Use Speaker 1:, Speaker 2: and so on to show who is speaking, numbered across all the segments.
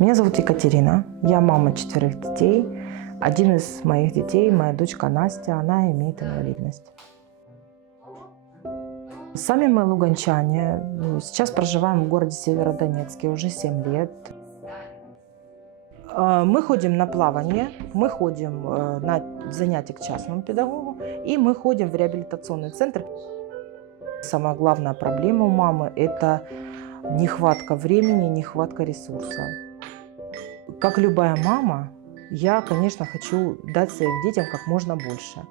Speaker 1: Меня зовут Екатерина, я мама четверых детей. Один из моих детей, моя дочка Настя, она имеет инвалидность. Сами мы луганчане. Ну, Сейчас проживаем в городе Северодонецке уже 7 лет. Э, Мы ходим на плавание, мы ходим э, на занятия к частному педагогу и мы ходим в реабилитационный центр. Самая главная проблема у мамы – это нехватка времени, нехватка ресурса. Как любая мама, я, конечно, хочу дать своим детям как можно больше.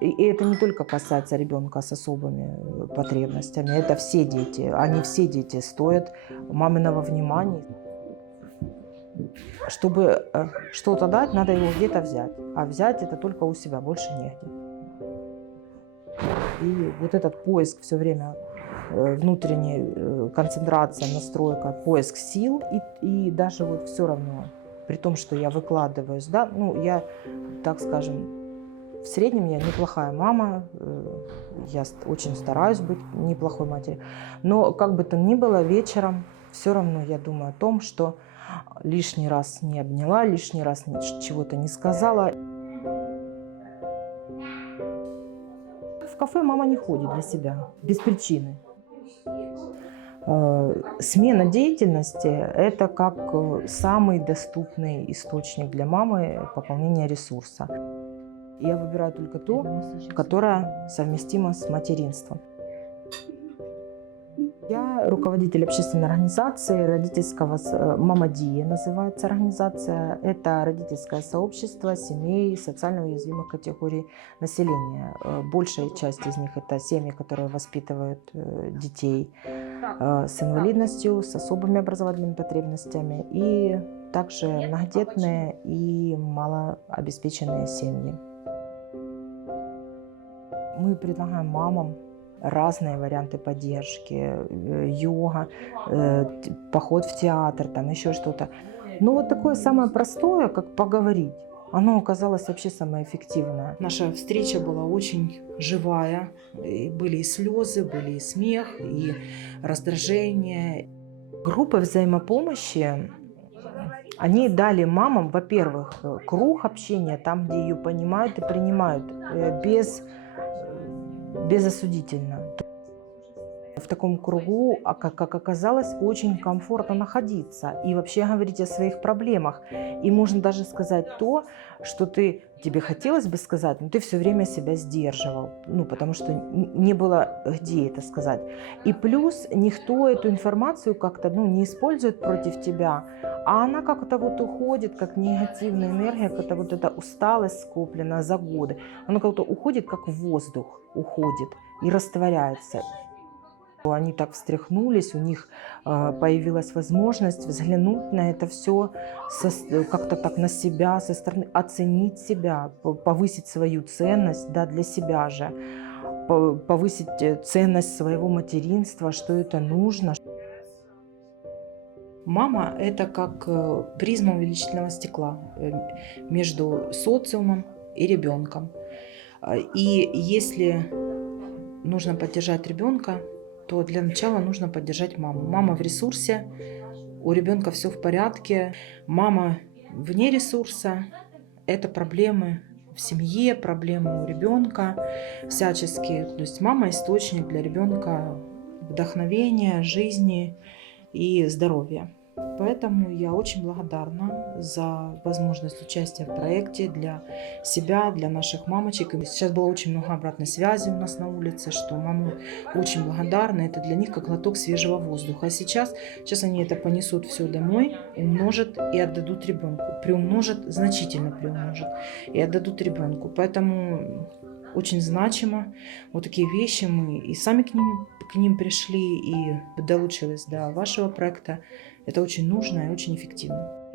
Speaker 1: И это не только касается ребенка с особыми э, потребностями, это все дети. Они все дети стоят маминого внимания. Чтобы э, что-то дать, надо его где-то взять. А взять это только у себя, больше негде. И вот этот поиск все время э, внутренней э, концентрация, настройка, поиск сил и, и даже вот все равно, при том, что я выкладываюсь, да, ну я, так скажем, в среднем я неплохая мама, э, я очень стараюсь быть неплохой матерью, но как бы то ни было, вечером все равно я думаю о том, что лишний раз не обняла, лишний раз чего-то не сказала. В кафе мама не ходит для себя, без причины. Э, Смена деятельности – это как э, самый доступный источник для мамы пополнения ресурса. Я выбираю только то, которое совместимо с материнством. Я руководитель общественной организации родительского э, «Мамадия» называется организация. Это родительское сообщество семей социально уязвимых категорий населения. Большая часть из них это семьи, которые воспитывают детей с инвалидностью, с особыми образовательными потребностями и также многодетные и малообеспеченные семьи. Мы предлагаем мамам разные варианты поддержки, э, йога, э, поход в театр, там еще что-то. Но вот такое самое простое, как поговорить, оно оказалось вообще самое эффективное. Наша встреча была очень живая. И были и слезы, были и смех, и раздражение. Группы взаимопомощи они дали мамам, во-первых, круг общения, там, где ее понимают и принимают, без, э, безосудительно. В таком кругу, а как, оказалось, очень комфортно находиться и вообще говорить о своих проблемах. И можно даже сказать то, что ты, тебе хотелось бы сказать, но ты все время себя сдерживал, ну, потому что не было где это сказать. И плюс никто эту информацию как-то ну, не использует против тебя, а она как-то вот уходит, как негативная энергия, как-то вот эта усталость скопленная за годы, она как-то уходит, как воздух уходит и растворяется. Они так встряхнулись, у них э, появилась возможность взглянуть на это все как-то так на себя, со стороны, оценить себя, повысить свою ценность да, для себя же, по- повысить э, ценность своего материнства, что это нужно. Мама – это как э, призма увеличительного стекла э, между социумом и ребенком. И если нужно поддержать ребенка, то для начала нужно поддержать маму. Мама в ресурсе, у ребенка все в порядке. Мама вне ресурса – это проблемы в семье, проблемы у ребенка всяческие. То есть мама – источник для ребенка вдохновения, жизни и здоровья. Поэтому я очень благодарна за возможность участия в проекте для себя, для наших мамочек. И сейчас было очень много обратной связи у нас на улице, что мамы очень благодарны. Это для них как глоток свежего воздуха. А сейчас, сейчас они это понесут все домой, умножат и отдадут ребенку. Приумножат, значительно приумножат и отдадут ребенку. Поэтому очень значимо. Вот такие вещи мы и сами к ним, к ним пришли, и долучились до вашего проекта. Это очень нужно и очень эффективно.